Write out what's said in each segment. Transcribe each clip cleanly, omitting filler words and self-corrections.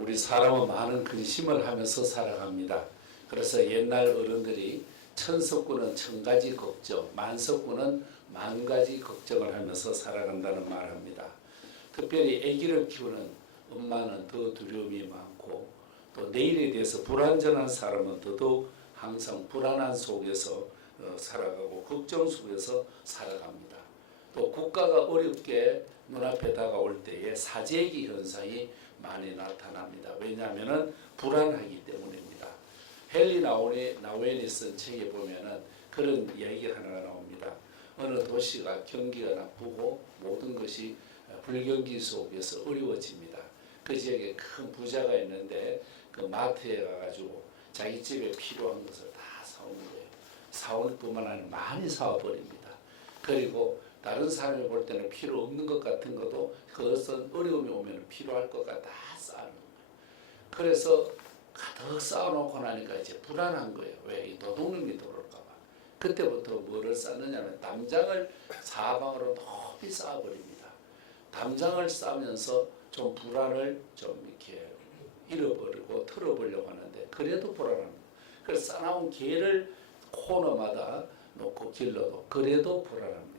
우리 사람은 많은 근심을 하면서 살아갑니다. 그래서 옛날 어른들이 천석구는 천가지 걱정, 만석구는 만가지 걱정을 하면서 살아간다는 말을 합니다. 특별히 아기를 키우는 엄마는 더 두려움이 많고 또 내일에 대해서 불안전한 사람은 더더욱 항상 불안한 속에서 살아가고 걱정 속에서 살아갑니다. 또 국가가 어렵게 눈앞에 다가올 때에 사재기 현상이 많이 나타납니다. 왜냐하면 불안하기 때문입니다. 헨리 나우엔이 쓴 책에 보면은 그런 이야기가 하나가 나옵니다. 어느 도시가 경기가 나쁘고 모든 것이 불경기 속에서 어려워집니다. 그 지역에 큰 부자가 있는데 그 마트에 가가지고 자기 집에 필요한 것을 다 사오는 거예요. 사올 뿐만 아니라 많이 사와버립니다. 그리고 다른 사람이 볼 때는 필요 없는 것 같은 것도 그것은 어려움이 오면 필요할 것 같다 쌓아놓은 거예요. 그래서 가득 쌓아놓고 나니까 이제 불안한 거예요. 왜? 이 도둑놈이 들어올까봐. 그때부터 뭐를 쌓느냐면 담장을 사방으로 높이 쌓아버립니다. 담장을 쌓으면서 좀 불안을 좀 이렇게 잃어버리고 털어보려고 하는데 그래도 불안합니다. 그래서 쌓아놓은 개를 코너마다 놓고 길러도 그래도 불안합니다.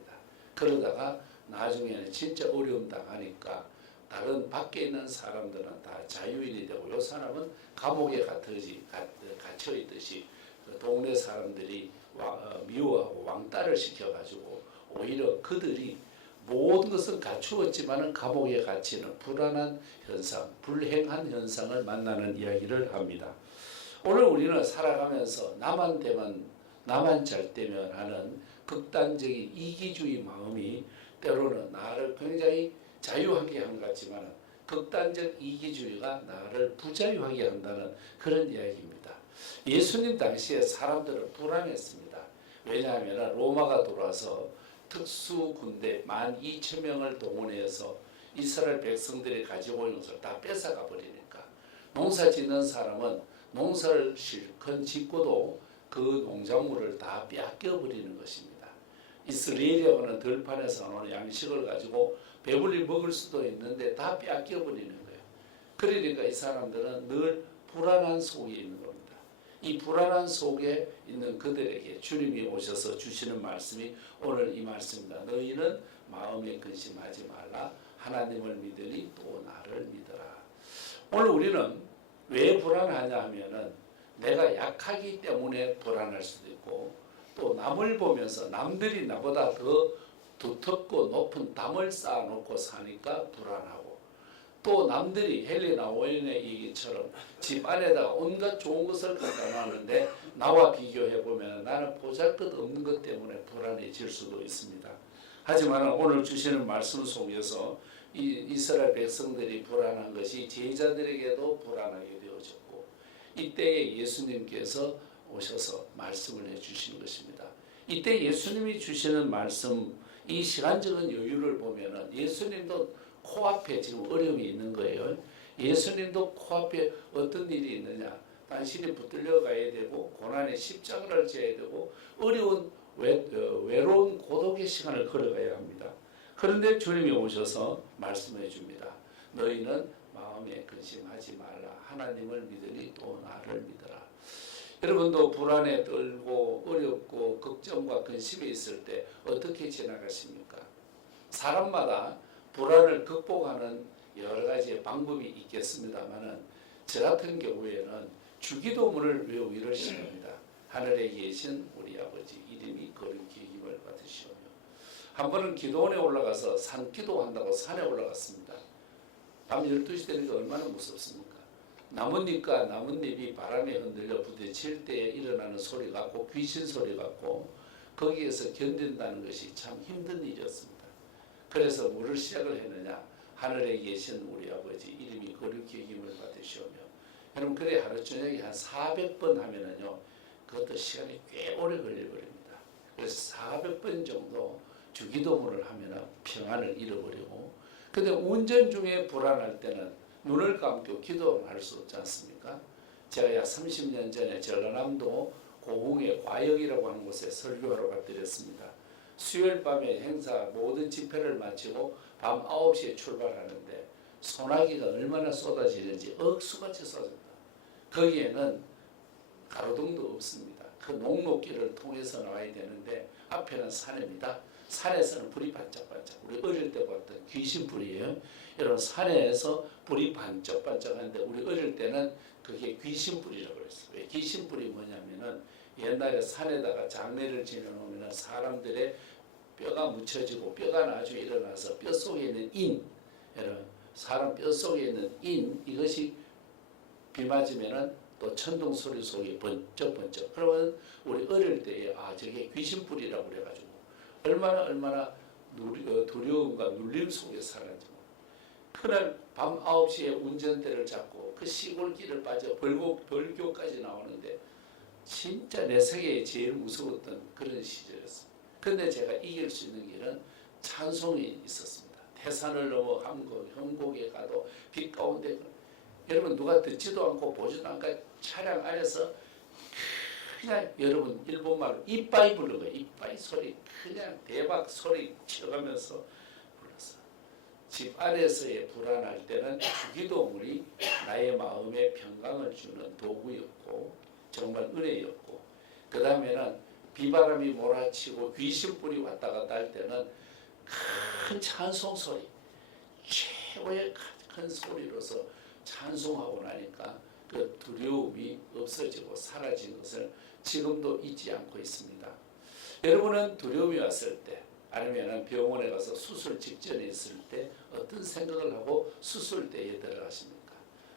그러다가 나중에는 진짜 어려움 당하니까 다른 밖에 있는 사람들은 다 자유인이 되고 이 사람은 감옥에 갇혀 있듯이 동네 사람들이 미워하고 왕따를 시켜가지고 오히려 그들이 모든 것은 갖추었지만 감옥에 갇히는 불안한 현상, 불행한 현상을 만나는 이야기를 합니다. 오늘 우리는 살아가면서 나만 되면 나만 잘 되면 하는 극단적인 이기주의 마음이 때로는 나를 굉장히 자유하게 한 것 같지만 극단적 이기주의가 나를 부자유하게 한다는 그런 이야기입니다. 예수님 당시에 사람들은 불안했습니다. 왜냐하면 로마가 들어와서 특수 군대 12,000명을 동원해서 이스라엘 백성들이 가지고 있는 것을 다 뺏어가 버리니까 농사 짓는 사람은 농사를 실컷 짓고도 그 농작물을 다 빼앗겨 버리는 것입니다. 이스라엘이라고는 들판에서 나오는 양식을 가지고 배불리 먹을 수도 있는데 다 빼앗겨 버리는 거예요. 그러니까 이 사람들은 늘 불안한 속에 있는 겁니다. 이 불안한 속에 있는 그들에게 주님이 오셔서 주시는 말씀이 오늘 이 말씀입니다. 너희는 마음에 근심하지 말라. 하나님을 믿으니 또 나를 믿어라. 오늘 우리는 왜 불안하냐 하면은 내가 약하기 때문에 불안할 수도 있고 또 남을 보면서 남들이 나보다 더 두텁고 높은 담을 쌓아놓고 사니까 불안하고 또 남들이 헨리 나우엔의 얘기처럼 집 안에다가 온갖 좋은 것을 갖다 놨는데 나와 비교해보면 나는 보잘것없는 것 때문에 불안해질 수도 있습니다. 하지만 오늘 주시는 말씀 속에서 이스라엘 백성들이 불안한 것이 제자들에게도 불안하게 되어졌고 이때에 예수님께서 오셔서 말씀을 해주신 것입니다. 이때 예수님이 주시는 말씀 이 시간적인 여유를 보면은 예수님도 코앞에 지금 어려움이 있는 거예요. 예수님도 코앞에 어떤 일이 있느냐. 당신이 붙들려 가야 되고 고난의 십자가를 져야 되고 어려운 외로운 고독의 시간을 걸어가야 합니다. 그런데 주님이 오셔서 말씀해 줍니다. 너희는 마음에 근심하지 말라. 하나님을 믿으니 또 나를 믿어라. 여러분도 불안에 떨고 어렵고 걱정과 근심이 있을 때 어떻게 지나가십니까? 사람마다 불안을 극복하는 여러 가지 방법이 있겠습니다만 저 같은 경우에는 주기도문을 외우기를 시킵니다. 하늘에 계신 우리 아버지 이름이 거룩히 힘을 받으시오며 한 번은 기도원에 올라가서 산기도한다고 산에 올라갔습니다. 밤 12시 되니까 얼마나 무섭습니까? 나뭇잎과 나뭇잎이 바람에 흔들려 부딪힐 때에 일어나는 소리 같고 귀신 소리 같고 거기에서 견딘다는 것이 참 힘든 일이었습니다. 그래서 뭐를 시작을 했느냐. 하늘에 계신 우리 아버지 이름이 거룩히 힘을 받으시오며 여러분 그래 하루 저녁에 한 400번 하면은요 그것도 시간이 꽤 오래 걸려버립니다. 그래서 400번 정도 주기도문을 하면 평안을 잃어버리고 근데 운전 중에 불안할 때는 눈을 감고 기도할 수 없지 않습니까? 제가 약 30년 전에 전라남도 고흥의 과역이라고 하는 곳에 설교하러 갔더랬습니다. 수요일 밤에 행사 모든 집회를 마치고 밤 9시에 출발하는데 소나기가 얼마나 쏟아지는지 억수같이 쏟아집니다. 거기에는 가로등도 없습니다. 그 녹록길을 통해서 나와야 되는데 앞에는 산입니다. 산에서는 불이 반짝반짝. 우리 어릴 때 봤던 귀신불이에요. 여러분 산에서 불이 반짝반짝하는데 우리 어릴 때는 그게 귀신불이라고 그랬어요. 왜 귀신불이 뭐냐면은 옛날에 산에다가 장례를 지내놓으면 사람들의 뼈가 묻혀지고 뼈가 나중에 일어나서 뼈 속에 있는 인, 여러분 사람 뼈 속에 있는 인 이것이 비 맞으면은 또 천둥 소리 속에 번쩍번쩍. 그러면 우리 어릴 때에 저게 귀신불이라고 그래가지고 얼마나 두려움과 눌림 속에 살았죠. 그날 밤 9시에 운전대를 잡고 그 시골길을 빠져 벌교까지 나오는데 진짜 내 세계에 제일 무서웠던 그런 시절이었어요. 근데 제가 이길 수 있는 길은 찬송이 있었습니다. 태산을 넘어 형곡에 가도 빛 가운데 여러분 누가 듣지도 않고 보지도 않고 차량 안에서 그냥 여러분 일본말로 이빠이 부르는 거예요. 이빠이 소리 그냥 대박 소리 쳐가면서 불렀어. 집 안에서의 불안할 때는 주기도문이 나의 마음에 평강을 주는 도구였고 정말 은혜였고 그 다음에는 비바람이 몰아치고 귀신불이 왔다 갔다 할 때는 큰 찬송 소리 최고의 큰 소리로서 찬송하고 나니까 그 두려움이 없어지고 사라진 것을 지금도 잊지 않고 있습니다. 여러분은 두려움이 왔을 때 아니면 병원에 가서 수술 직전에 있을 때 어떤 생각을 하고 수술대에 들어가십니까?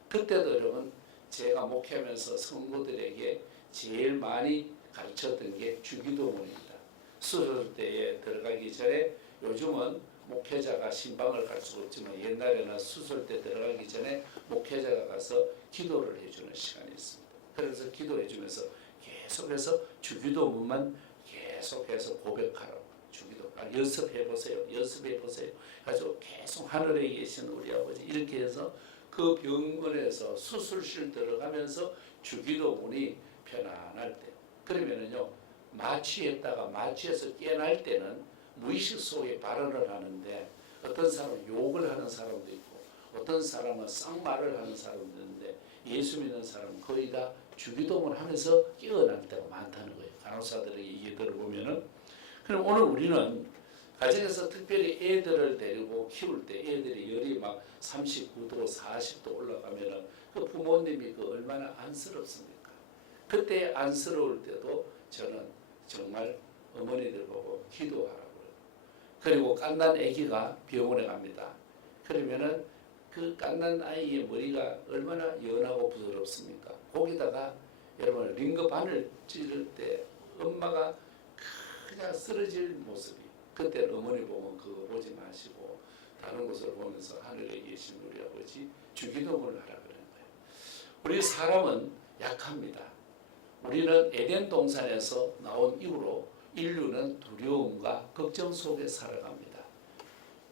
그때도 여러분 제가 목회하면서 성도들에게 제일 많이 가르쳤던 게 주기도문입니다. 수술대에 들어가기 전에 요즘은 목회자가 신방을 갈 수 없지만 옛날에는 수술대 들어가기 전에 목회자가 가서 기도를 해주는 시간이 있습니다. 그래서 기도해 주면서 계속해서 주기도문만 계속해서 고백하라고 주기도 연습해 보세요. 연습해 보세요. 가지고 계속 하늘에 계신 우리 아버지 이렇게 해서 그 병원에서 수술실 들어가면서 주기도문이 편안할 때 그러면은요 마취했다가 마취해서 깨날 때는 무의식 속에 발언을 하는데 어떤 사람은 욕을 하는 사람도 있고 어떤 사람은 쌍말을 하는 사람도 있는데 예수 믿는 사람은 거의 다 주기도문 하면서 깨어날 때가 많다는 거예요. 간호사들에게 얘기 들어보면은 그럼 오늘 우리는 가정에서 특별히 애들을 데리고 키울 때 애들이 열이 막 39도 40도 올라가면은 그 부모님이 그 얼마나 안쓰럽습니까? 그때 안쓰러울 때도 저는 정말 어머니들 보고 기도하라고 그래요. 그리고 갓난 아기가 병원에 갑니다. 그러면은 그 갓난 아이의 머리가 얼마나 연하고 부드럽습니까? 거기다가 여러분 링거 바늘 찌를 때 엄마가 그냥 쓰러질 모습이 그때 어머니 보면 그거 보지 마시고 다른 곳을 보면서 하늘에 계신 우리 아버지 주기도문을 하라 그러는 거예요. 우리 사람은 약합니다. 우리는 에덴 동산에서 나온 이후로 인류는 두려움과 걱정 속에 살아갑니다.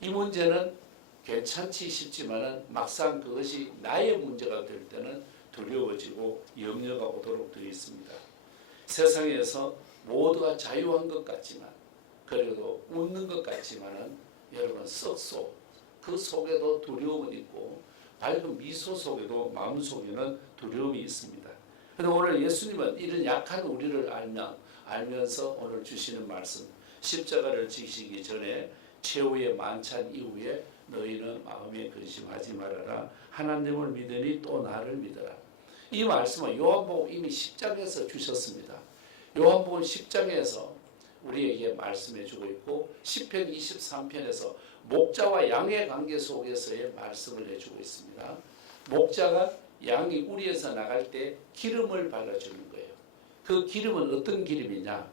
이 문제는 괜찮지 싶지만은 막상 그것이 나의 문제가 될 때는 두려워지고 염려가 오도록 되어 있습니다. 세상에서 모두가 자유한 것 같지만 그래도 웃는 것 같지만은 여러분 썩속 그 속에도 두려움은 있고 밝은 미소 속에도 마음 속에는 두려움이 있습니다. 그런데 오늘 예수님은 이런 약한 우리를 알면서 오늘 주시는 말씀 십자가를 지시기 전에 최후의 만찬 이후에 너희는 마음에 근심하지 말아라. 하나님을 믿으니 또 나를 믿어라. 이 말씀은 요한복음 이미 10장에서 주셨습니다. 요한복음 10장에서 우리에게 말씀해 주고 있고 시편 23편에서 목자와 양의 관계 속에서의 말씀을 해주고 있습니다. 목자가 양이 우리에서 나갈 때 기름을 발라주는 거예요. 그 기름은 어떤 기름이냐?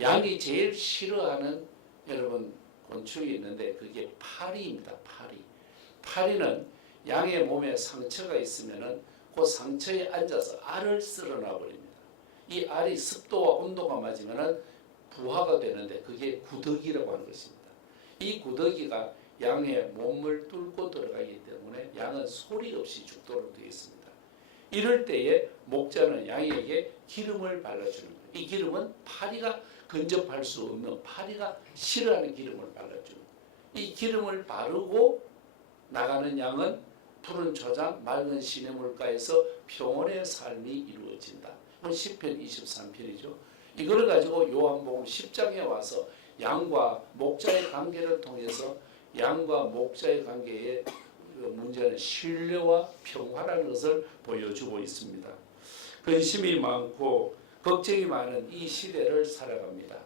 양이 제일 싫어하는 여러분 곤충이 있는데 그게 파리입니다. 파리는 양의 몸에 상처가 있으면은 그 상처에 앉아서 알을 쓸어놔 버립니다. 이 알이 습도와 온도가 맞으면은 부화가 되는데 그게 구더기라고 하는 것입니다. 이 구더기가 양의 몸을 뚫고 들어가기 때문에 양은 소리 없이 죽도록 되어 있습니다. 이럴 때에 목자는 양에게 기름을 발라주는 거예요. 이 기름은 파리가 근접할 수 없는 파리가 싫어하는 기름을 발라주는 거예요. 이 기름을 바르고 나가는 양은 푸른 초장, 맑은 시냇물가에서 평온의 삶이 이루어진다. 이건 시편 23편이죠. 이걸 가지고 요한복음 10장에 와서 양과 목자의 관계를 통해서 양과 목자의 관계의 문제는 신뢰와 평화라는 것을 보여주고 있습니다. 근심이 많고 걱정이 많은 이 시대를 살아갑니다.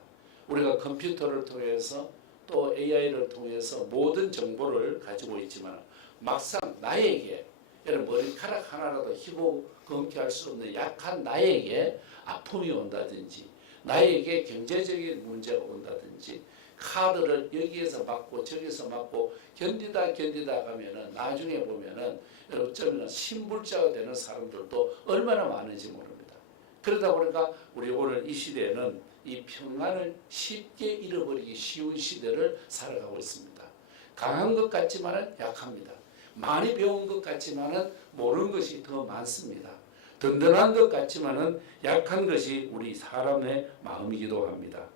우리가 컴퓨터를 통해서 또 AI를 통해서 모든 정보를 가지고 있지만 막상 나에게 머리카락 하나라도 희고 검게 수 없는 약한 나에게 아픔이 온다든지 나에게 경제적인 문제가 온다든지 카드를 여기에서 맞고 저기서 맞고 견디다 가면은 나중에 보면은 어쩌면 신불자가 되는 사람들도 얼마나 많은지 모릅니다. 그러다 보니까 우리 오늘 이 시대에는 이 평안을 쉽게 잃어버리기 쉬운 시대를 살아가고 있습니다. 강한 것 같지만은 약합니다. 많이 배운 것 같지만은 모르는 것이 더 많습니다. 든든한 것 같지만은 약한 것이 우리 사람의 마음이기도 합니다.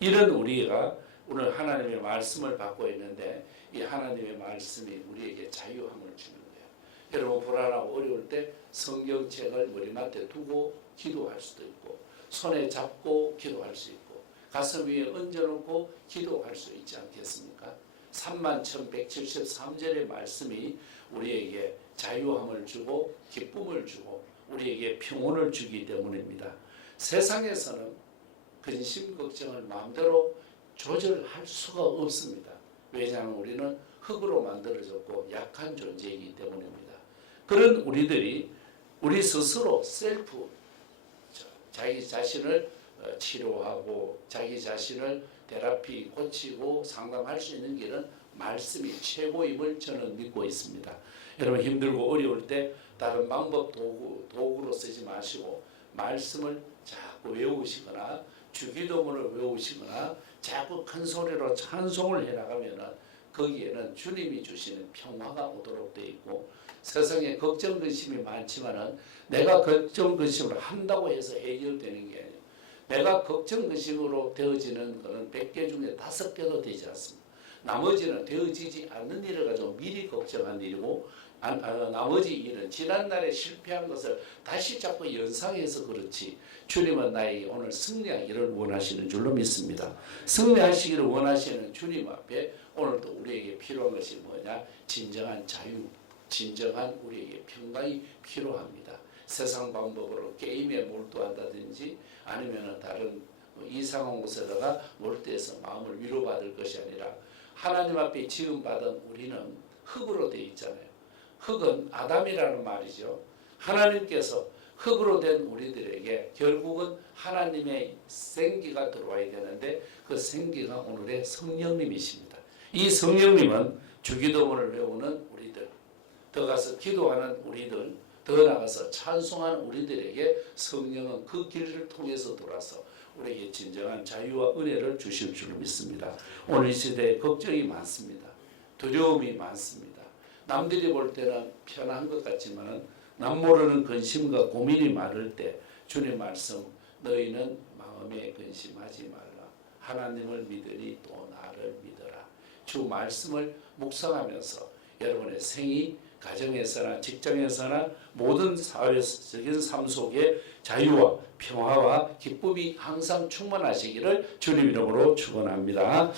이런 우리가 오늘 하나님의 말씀을 받고 있는데 이 하나님의 말씀이 우리에게 자유함을 주는 거예요. 여러분 불안하고 어려울 때 성경책을 머리맡에 두고 기도할 수도 있고 손에 잡고 기도할 수 있고 가슴 위에 얹어놓고 기도할 수 있지 않겠습니까? 31,173절의 말씀이 우리에게 자유함을 주고 기쁨을 주고 우리에게 평온을 주기 때문입니다. 세상에서는 근심 걱정을 마음대로 조절할 수가 없습니다. 왜냐하면 우리는 흙으로 만들어졌고 약한 존재이기 때문입니다. 그런 우리들이 우리 스스로 셀프 자기 자신을 치료하고 자기 자신을 테라피 고치고 상담할 수 있는 길은 말씀이 최고임을 저는 믿고 있습니다. 여러분 힘들고 어려울 때 다른 방법 도구로 쓰지 마시고 말씀을 자꾸 외우시거나 주기도문을 외우시거나 자꾸 큰 소리로 찬송을 해나가면은 거기에는 주님이 주시는 평화가 오도록 되어 있고 세상에 걱정 근심이 많지만은 내가 걱정 근심을 한다고 해서 해결되는 게 아니에요. 내가 걱정 근심으로 되어지는 것은 100개 중에 5개도 되지 않습니다. 나머지는 되어지지 않는 일을 가지고 미리 걱정한 일이고 나머지 일은 지난날에 실패한 것을 다시 자꾸 연상해서 그렇지 주님은 나에게 오늘 승리하기를 원하시는 줄로 믿습니다. 승리하시기를 원하시는 주님 앞에 오늘도 우리에게 필요한 것이 뭐냐? 진정한 자유, 진정한 우리에게 평강이 필요합니다. 세상 방법으로 게임에 몰두한다든지 아니면 다른 이상한 곳에다가 몰두해서 마음을 위로받을 것이 아니라 하나님 앞에 지음받은 우리는 흙으로 되어 있잖아요. 흙은 아담이라는 말이죠. 하나님께서 흙으로 된 우리들에게 결국은 하나님의 생기가 들어와야 되는데 그 생기가 오늘의 성령님이십니다. 이 성령님은 주기도문을 외우는 우리들, 더 가서 기도하는 우리들, 더 나가서 찬송하는 우리들에게 성령은 그 길을 통해서 돌아서 우리에게 진정한 자유와 은혜를 주실 줄 믿습니다. 오늘 이 시대에 걱정이 많습니다. 두려움이 많습니다. 남들이 볼 때는 편한 것 같지만 남 모르는 근심과 고민이 많을 때 주님 말씀 너희는 마음에 근심하지 말라. 하나님을 믿으니 또 나를 믿어라. 주 말씀을 묵상하면서 여러분의 생이 가정에서나 직장에서나 모든 사회적인 삶 속에 자유와 평화와 기쁨이 항상 충만하시기를 주님 이름으로 축원합니다.